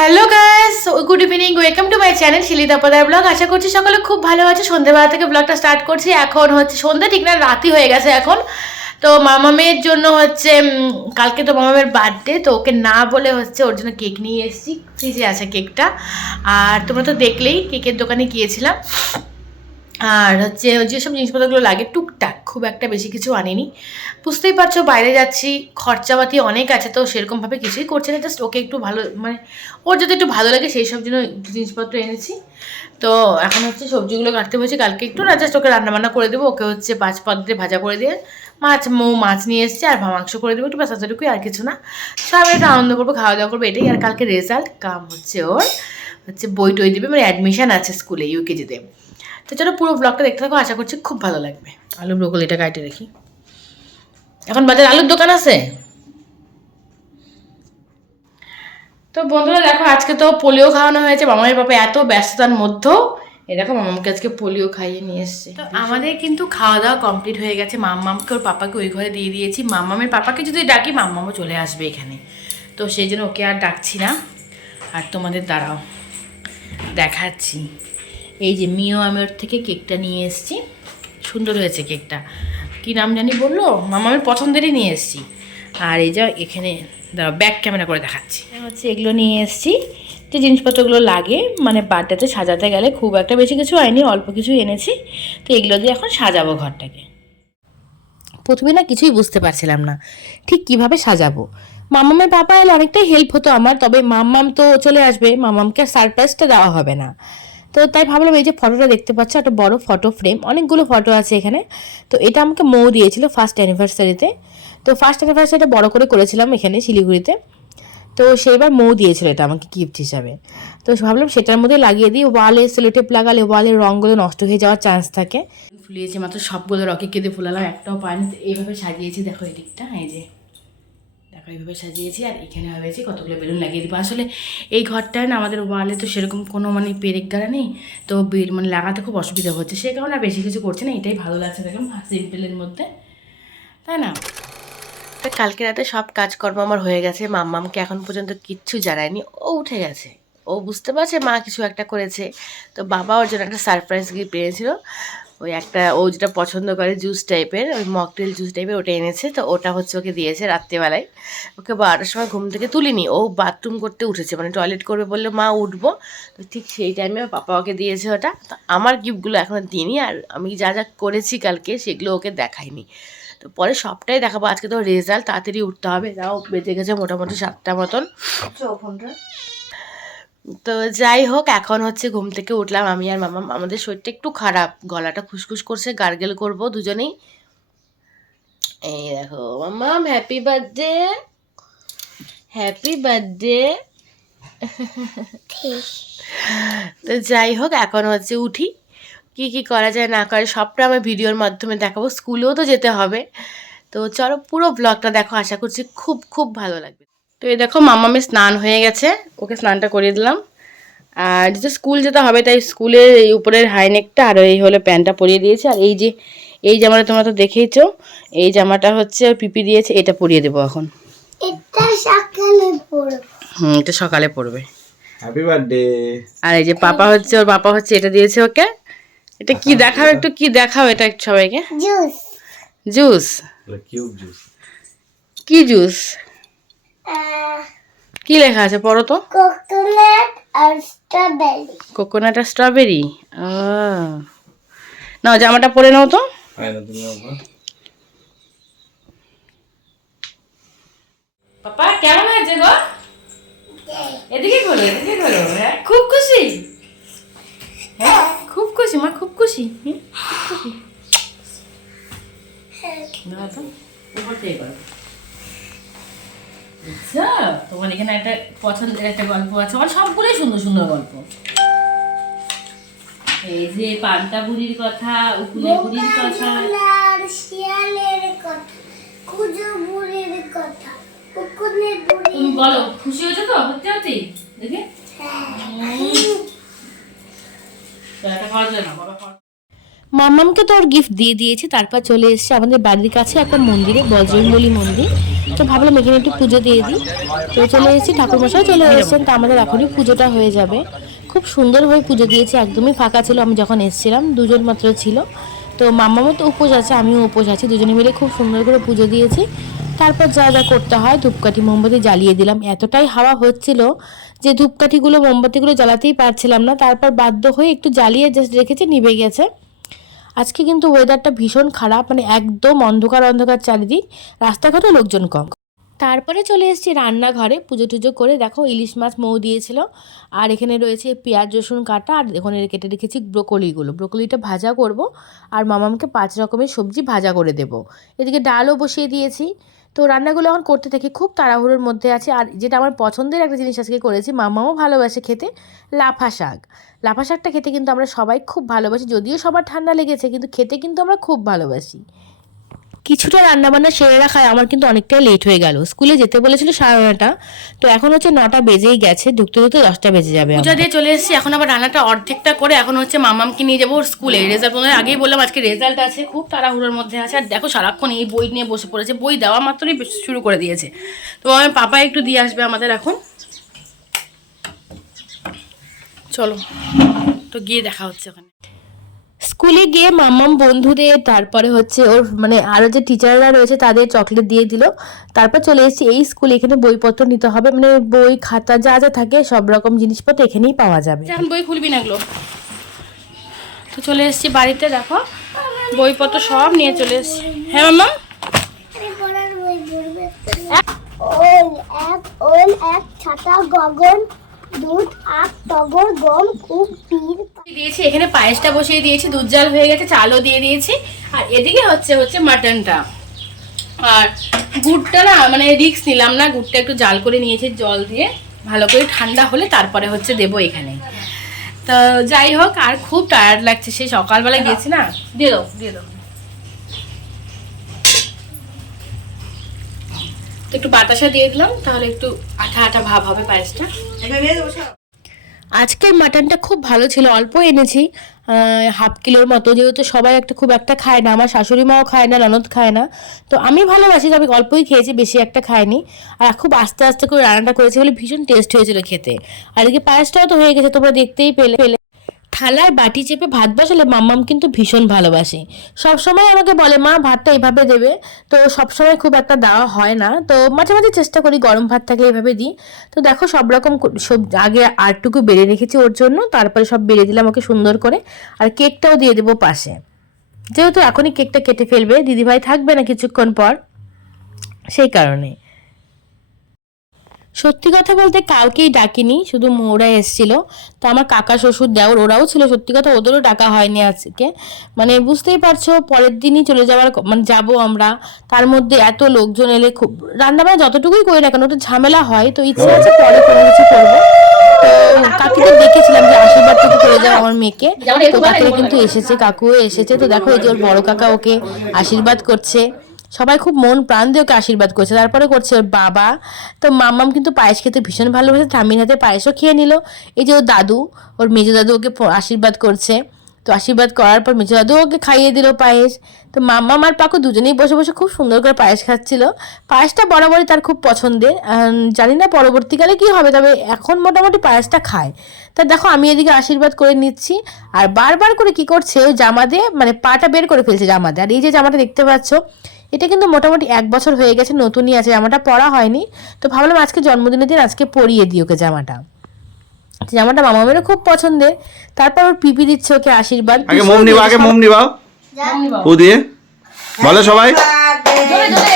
Hello guys, good evening, welcome to my channel Shilida Podar blog. আশা করছি সকালে খুব ভালো আছে। সন্ধ্যাবেলা থেকে ব্লগটা স্টার্ট করছি। এখন হচ্ছে সন্ধ্যা ঠিক না, রাতই হয়ে গেছে এখন। তো মামামের জন্য হচ্ছে কালকে তো মামামের বার্থডে, তো ওকে না বলে হচ্ছে ওর জন্য কেক নিয়ে এসেছি। ফ্রিজে আছে কেকটা। আর তোমরা তো দেখলেই কেকের দোকানে গিয়েছিলাম। আর হচ্ছে যেসব জিনিসপত্রগুলো লাগে টুকটাক, খুব একটা বেশি কিছু আনিনি। বুঝতেই পারছো বাইরে যাচ্ছি, খরচাপাতি অনেক আছে, তো সেরকমভাবে কিছুই করছে না। জাস্ট ওকে একটু ভালো মানে ওর যাতে একটু ভালো লাগে সেই সব জন্য জিনিসপত্র এনেছি। তো এখন হচ্ছে সবজিগুলো কাটতে বসে, কালকে একটু না জাস্ট ওকে রান্নাবান্না করে দেবো। ওকে হচ্ছে 5 পদ্মে ভাজা করে দিয়ে মাছ নিয়ে এসছে আর মাংস করে দেবো একটু, ব্যাস এতটুকুই, আর কিছু না। সবাই একটু আনন্দ করবো, খাওয়া দাওয়া করবো, এটাই। আর কালকে রেজাল্ট কাম হচ্ছে ওর হচ্ছে বই টই দেবে, মানে অ্যাডমিশন আছে স্কুলে ইউকেজিতে। তো চলো পুরো ব্লগটা দেখতে থাকো, আশা করছি খুব ভালো লাগবে। আলু ব্রোকলিটা কাটে রাখি। এখন বাজারে আলুর দোকান আছে। তো বন্ধুরা দেখো, আজকে তো পোলিও খাওয়ানো হয়েছে মামার পাপা, এত ব্যস্ততার মধ্যেও এই দেখো মামাকে আজকে পোলিও খাইয়ে নিয়ে এসছে। তো আমাদের কিন্তু খাওয়া দাওয়া কমপ্লিট হয়ে গেছে। মাম্মামকে ওর পাপাকে ওই ঘরে দিয়ে দিয়েছি। মাম্মামের পাপাকে যদি ডাকি মাম্মামও চলে আসবে এখানে, তো সেই জন্য ওকে আর ডাকছি না। আর তোমাদের দাঁড়াও দেখাচ্ছি, এই যে মিও আমি ওর থেকে কেকটা নিয়ে এসেছি। সুন্দর হয়েছে কেকটা, কী নাম জানি বললো, মামামের পছন্দেরই নিয়ে এসেছি। আর এই যা এখানে দাঁড়াও ব্যাক ক্যামেরা করে দেখাচ্ছি, হচ্ছে এগুলো নিয়ে এসেছি। যে জিনিসপত্রগুলো লাগে মানে বার্থডেতে সাজাতে গেলে, খুব একটা বেশি কিছু হয়নি, অল্প কিছু এনেছি। তো এগুলো দিয়ে এখন সাজাবো ঘরটাকে। প্রথমে না কিছুই বুঝতে পারছিলাম না ঠিক কিভাবে সাজাবো। মামামের বাবা এলে অনেকটাই হেল্প হতো আমার, তবে মাম্মাম তো চলে আসবে, মামামকে সারপ্রাইজটা দেওয়া হবে না। তো তাই ভাবলাম এই যে ফটোটা দেখতে পাচ্ছ, একটা বড় ফটো ফ্রেম, অনেকগুলো ফটো আছে এখানে। তো এটা আমাকে মৌ দিয়েছিল ফার্স্ট অ্যানিভার্সারিতে। তো ফার্স্ট অ্যানিভার্সারিটা বড় করে করেছিলাম এখানে শিলিগুড়িতে। তো সেইবার মৌ দিয়েছিল এটা আমাকে গিফট হিসাবে। তো ভাবলাম সেটার মধ্যে লাগিয়ে দিই। ওয়ালে সেলোটেপ লাগালে ওয়ালের রঙগুলো নষ্ট হয়ে যাওয়ার চান্স থাকে। ফুলিয়েছি মাত্র, সবগুলো রকে কেঁদে ফুলালাম, একটাও পাইনি। এইভাবে সাজিয়েছি, দেখো এই দিকটা, এই যে দেখো এইভাবে সাজিয়েছি। আর এখানে ভেবেছি কতগুলো বেলুন লাগিয়ে দেবো। আসলে এই ঘরটায় না আমাদের ওয়ালে তো সেরকম কোনো মানে পেরেক গাড়া নেই, তো মানে লাগাতে খুব অসুবিধা হচ্ছে, সে কারণে আর বেশি কিছু করছে না। এটাই ভালো লাগছে দেখলাম সিম্পলের মধ্যে, তাই না? কালকে রাতে সব কাজকর্ম আমার হয়ে গেছে। মাম্মামকে এখন পর্যন্ত কিচ্ছু জানায়নি, ও উঠে গেছে, ও বুঝতে পারছে মা কিছু একটা করেছে। তো বাবা ওর জন্য একটা সারপ্রাইজ গিফট এনেছিল। ওই একটা ও যেটা পছন্দ করে জুস টাইপের, ওই মকটেল জুস টাইপের, ওটা এনেছে। তো ওটা হচ্ছে ওকে দিয়েছে রাত্রেবেলায়। ওকে 12টার সময় ঘুম থেকে তুলিনি, ও বাথরুম করতে উঠেছে, মানে টয়লেট করবে বললে মা উঠবো, তো ঠিক সেই টাইমে পাপা ওকে দিয়েছে ওটা। তো আমার গিফটগুলো এখনও দিইনি, আর আমি যা যা করেছি কালকে সেগুলো ওকে দেখাইনি। তো পরে সবটাই দেখাবো। আজকে তো রেজাল্ট, তাড়াতাড়ি উঠতে হবে, তাও বেজে গেছে মোটামুটি 7টা মতন। তো যাই হোক, এখন হচ্ছে ঘুম থেকে উঠলাম আমি আর মামা। আমাদের শরীরটা একটু খারাপ, গলাটা খুসখুস করছে, গার্গেল করবো দুজনেই। এই দেখো মাম্মাম, হ্যাপি বার্থডে, হ্যাপি বার্থডে। তো যাই হোক, এখন হচ্ছে উঠি, কি কি করা যায় না করে সবটা আমি ভিডিওর মাধ্যমে দেখাবো। স্কুলেও তো যেতে হবে। তো চলো পুরো ব্লগটা দেখো, আশা করছি খুব খুব ভালো লাগবে। তো এই দেখো মাম্মামের স্নান হয়ে গেছে, ওকে স্নানটা করিয়ে দিলাম। আর যেহেতু স্কুল যেতে হবে তাই স্কুলের এই উপরের হাইনেকটা আর এই হলো প্যান্টটা পরিয়ে দিয়েছে। আর এই যে এই জামাটা তোমরা তো দেখেইছো, এই জামাটা হচ্ছে পিপি দিয়েছে, এটা পরিয়ে দেবো এখন। এটা সকালে পরবে। এটা সকালে পরবে। Happy birthday. আর এই যে পাপা হচ্ছে, ওর পাপা হচ্ছে এটা দিয়েছে ওকে। এটা কি দেখাও একটু, কি দেখাও এটা একটু সবাইকে। জুস। জুস? Cube juice. কি জুস? কি লেখা আছে পড়ো তো। কোকোনাট আর স্ট্রবেরি। কোকোনাট আর স্ট্রবেরি। নাও জামাটা পরে নাও তো। পাপা কেমন হয়েছে গো? এদিকে ঘোরো, এদিকে ঘোরো। হ্যাঁ খুব খুশি, হ্যাঁ খুব খুশি মা, খুব খুশি। নাও তো উপর থেকে করো। বুঝছো, তোমার এখানে একটা পছন্দের একটা গল্প আছে, আমার সবগুলোই সুন্দর সুন্দর গল্প। এই যে পান্তা বুড়ির কথা, উকুলের বুড়ির কথা, শিয়ালের কথা, কুজো বুড়ির কথা, উকুলের বুড়ি। তুমি বলো খুশি হয়েছো তো? হতে হতে দেখে একটা খাওয়া যায় না বাবা। মাম্মামকে তো ওর গিফট দিয়ে দিয়েছি, তারপর চলে এসেছি আমাদের বাড়ির কাছে একটা মন্দিরে, বজরংবলী মন্দির। তো ভাবলাম এখানে একটু পুজো দিয়ে দিই। তো চলে এসেছি, ঠাকুরমশাই চলে এসেছেন, তো আমাদের এখনই পুজোটা হয়ে যাবে। খুব সুন্দরভাবে পুজো দিয়েছি, একদমই ফাঁকা ছিল। আমি যখন এসেছিলাম দুজন মাত্র ছিল। তো মাম্মামও তো উপোস আছে, আমিও উপোস আছি, দুজনে মিলে খুব সুন্দর করে পুজো দিয়েছি। তারপর যা যা করতে হয় ধূপকাঠি মোমবাতি জ্বালিয়ে দিলাম। এতটাই হাওয়া হচ্ছিল যে ধূপকাঠিগুলো মোমবাতিগুলো জ্বালাতেই পারছিলাম না, তারপর বাধ্য হয়ে একটু জ্বালিয়ে জাস্ট রেখেছি, নিভে গেছে। আজকে কিন্তু ওয়েদারটা ভীষণ খারাপ, মানে একদম অন্ধকার অন্ধকার চারিদিক, রাস্তাঘাটে লোকজন কম। তারপরে চলে এসেছি রান্নাঘরে, পুজো টুজো করে। দেখো ইলিশ মাছ মৌ দিয়েছিল, আর এখানে রয়েছে পেঁয়াজ রসুন কাটা, আর এখানে কেটে রেখেছি ব্রোকলিটা ভাজা করব, আর মামামকে 5 রকমের সবজি ভাজা করে দেব। এদিকে ডালও বসিয়ে দিয়েছি। তো রান্নাগুলো এখন করতে থাকি, খুব তাড়াহুড়োর মধ্যে আছে। আর যেটা আমার পছন্দের একটা জিনিস আজকে করেছি, মামাও ভালোবাসে খেতে, লাফা শাক। লাফা শাকটা খেতে কিন্তু আমরা সবাই খুব ভালোবাসি, যদিও সবার ঠান্ডা লেগেছে, কিন্তু খেতে কিন্তু আমরা খুব ভালোবাসি। কিছুটা রান্নাবান্না সেরে রাখায় আমার কিন্তু অনেকটাই লেট হয়ে গেল। স্কুলে যেতে বলেছিল 9:30, তো এখন হচ্ছে 9টা বেজেই গেছে, ঢুকতে ঢুকতে 10টা বেজে যাবে। পূজা দিয়ে চলে এসেছি, এখন আবার রান্নাটা অর্ধেকটা করে এখন হচ্ছে মামামকে নিয়ে যাবো স্কুলে। রেজাল্ট আগেই বললাম আজকে রেজাল্ট আছে, খুব তাড়াহুড়োর মধ্যে আছে। আর দেখো সারাক্ষণ এই বই নিয়ে বসে পড়েছে, বই দেওয়া মাত্রই শুরু করে দিয়েছে। তো আমার পাপা একটু দিয়ে আসবে আমাদের এখন। চলো তো গিয়ে দেখা হচ্ছে ওখানে। স্কুলে গিয়ে মাম্মাম বন্ধুদের, তারপরে হচ্ছে ওর মানে আরও যে টিচাররা রয়েছে তাদের চকলেট দিয়ে দিল। তারপর চলে এসেছি এই স্কুলে, এখানে বইপত্র নিতে হবে, মানে বই খাতা যা যা থাকে সব রকম জিনিসপত্র এখানেই পাওয়া যাবে। এখন বই খুলবি না এগুলো। তো চলে এসেছি বাড়িতে, দেখো বইপত্র সব নিয়ে চলে এসেছি। হ্যাঁ মাম্মাম, ওল এক ছাতা গগন দুধ আখ টগর গম খুব পীর দিয়েছি। এখানে পায়েসটা বসিয়ে দিয়েছি, দুধ জাল হয়ে গেছে, চালও দিয়ে দিয়েছি। আর এদিকে হচ্ছে মাটনটা। আর গুড়টা না মানে রিক্স নিলাম না, গুড়টা একটু জাল করে নিয়েছি জল দিয়ে, ভালো করে ঠান্ডা হলে তারপরে হচ্ছে দেবো এখানে। তো যাই হোক, আর খুব টায়ার্ড লাগছে, সেই সকালবেলা গিয়েছি না। দিয়ে দাও দিয়ে দাও, একটু বাতাসা দিয়ে দিলাম, তাহলে একটু আঠা আঠা ভাব হবে পায়েসটা। আজকের মাটনটা খুব ভালো ছিল, অল্প এনেছি, 1/2 কিলোর মতো, যেহেতু সবাই খুব একটা খায় না, আমার শাশুড়ি মাও খায় না, ননদ খায় না, তো আমি ভালোবাসি, তবে অল্পই খেয়েছি, বেশি একটা খাইনি। আর খুব আস্তে আস্তে করে রান্নাটা করেছি বলে ভীষণ টেস্ট হয়েছিল খেতে। আর এদিকে পায়েসটাও তো হয়ে গেছে, তোমরা দেখতেই পেলে। থালায় বাটি চেপে ভাত বসালে মাম্মাম কিন্তু ভীষণ ভালোবাসে, সবসময় আমাকে বলে মা ভাতটা এভাবে দেবে। তো সবসময় খুব একটা দেওয়া হয় না, তো মাঝে মাঝে চেষ্টা করি গরম ভাত থাকলে এভাবে দিই। তো দেখো সব রকম আগে আরটুকু বেড়ে রেখেছি ওর জন্য, তারপরে সব বেড়ে দিলাম ওকে সুন্দর করে। আর কেকটাও দিয়ে দেবো পাশে, যেহেতু এখনই কেকটা কেটে ফেলবে, দিদিভাই থাকবে না কিছুক্ষণ পর, সেই কারণে। সত্যি কথা বলতে কাউকেই ডাকিনি, শুধু মৌরা এসেছিল। তো আমার কাকা শ্বশুর দেওর ওরাও ছিল, সত্যি কথা ওদেরও ডাকা হয়নি আজকে। মানে বুঝতেই পারছো, পরের দিনই চলে যাওয়ার মানে যাবো আমরা, তার মধ্যে এত লোকজন এলে খুব রান্নাবান্না যতটুকুই করি না কেন ওটা ঝামেলা হয়। তো ইচ্ছে আছে পরে কোনো কিছু করবো। তো কাকুকে দেখেছিলাম যে আশীর্বাদ টুকু করে যাও আমার মেয়েকে, তো কাকুরা কিন্তু এসেছে, কাকুও এসেছে। তো দেখো এই যে ওর বড় কাকা ওকে আশীর্বাদ করছে, সবাই খুব মন প্রাণ দিয়ে ওকে আশীর্বাদ করছে, তারপরে করছে ওর বাবা। তো মাম্মাম কিন্তু পায়েস খেতে ভীষণ ভালোবাসে, ঠাম্মির হাতে পায়েসও খেয়ে নিল। এই যে ওর দাদু, ওর মেজো দাদু ওকে আশীর্বাদ করছে। তো আশীর্বাদ করার পর মেজো দাদু ওকে খাইয়ে দিল পায়েস। তো মাম্মাম আর পাকু দুজনেই বসে বসে খুব সুন্দর করে পায়েস খাচ্ছিল। পায়েসটা বরাবরই তার খুব পছন্দের, জানি না পরবর্তীকালে কি হবে, তবে এখন মোটামুটি পায়েসটা খায়। তা দেখো আমি এদিকে আশীর্বাদ করে নিচ্ছি, আর বারবার করে কি করছে ওই জামা দিয়ে মানে পাটা বের করে ফেলছে জামা দিয়ে। আর এই যে জামাটা দেখতে পাচ্ছ, এটা কিন্তু মোটামুটি 1 বছর হয়ে গেছে, নতুনই আছে, জামাটা পরা হয়নি। তো ভাবলাম আজকে জন্মদিনের দিন আজকে পরিয়ে দিই ওকে জামাটা। জামাটা মামামেরও খুব পছন্দের। তারপর ওর পিপি দিচ্ছে ওকে আশীর্বাদ। আগে মোম নিবাও ও দিয়ে বলো সবাই,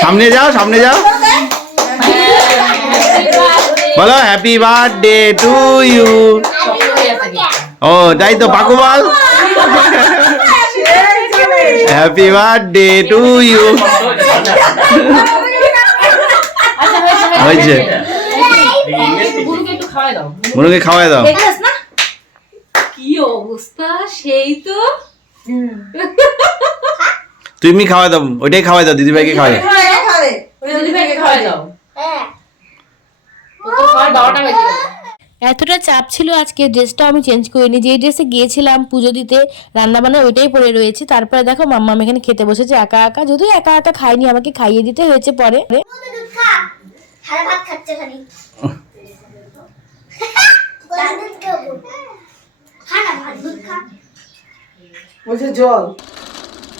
সামনে যাও বলো হ্যাপি বার্থডে টু ইউ। ও তাই তো, পাকু বল হ্যাপি বার্থডে টু ইউ। হয়েছে, মুরুকে খাওয়াই দাও। কি অবস্থা, সেই তো তুমি খাওয়াই দাও, ওইটাই খাওয়াই দাও, দিদিভাইকে খাওয়াই দাও। এতটা চাপ ছিল আজকে, ড্রেসটাও আমি চেঞ্জ করিনি। যেই ড্রেসে গিয়েছিলাম পুজো দিতে রান্নাবান্না ওইটাই পরে রয়েছে। তারপরে দেখো মাম্মাম এখানে খেতে বসেছে একা একা, যদিও একা একা খাইনি, আমাকে খাইয়ে দিতে হয়েছে পরে। ভাত খাচ্ছে খালি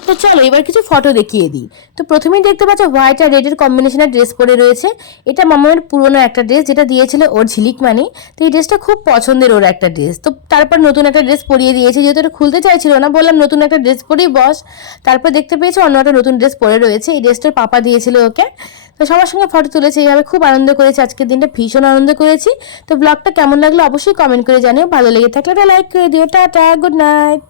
তো চলো এবার কিছু ফটো দেখিয়ে দিই। তো প্রথমেই দেখতে পাচ্ছ হোয়াইট আর রেডের কম্বিনেশনের ড্রেস পরে রয়েছে। এটা মামামের পুরনো একটা ড্রেস, যেটা দিয়েছিল ওর ঝিলিকমানি। তো এই ড্রেসটা খুব পছন্দের ওর একটা ড্রেস। তো তারপর নতুন একটা ড্রেস পরিয়ে দিয়েছে, যেহেতু এটা খুলতে চাইছিল না, বললাম নতুন একটা ড্রেস পরেই বস। তারপর দেখতে পেয়েছে অন্য একটা নতুন ড্রেস পরে রয়েছে, এই ড্রেসটার পাপা দিয়েছিল ওকে। তো সবার সঙ্গে ফটো তুলেছে, এইভাবে খুব আনন্দ করেছি। আজকের দিনটা ভীষণ আনন্দ করেছি। তো ব্লগটা কেমন লাগলো অবশ্যই কমেন্ট করে জানিও, ভালো লেগে থাকলে একটা লাইক করে দিও। Tata, good night.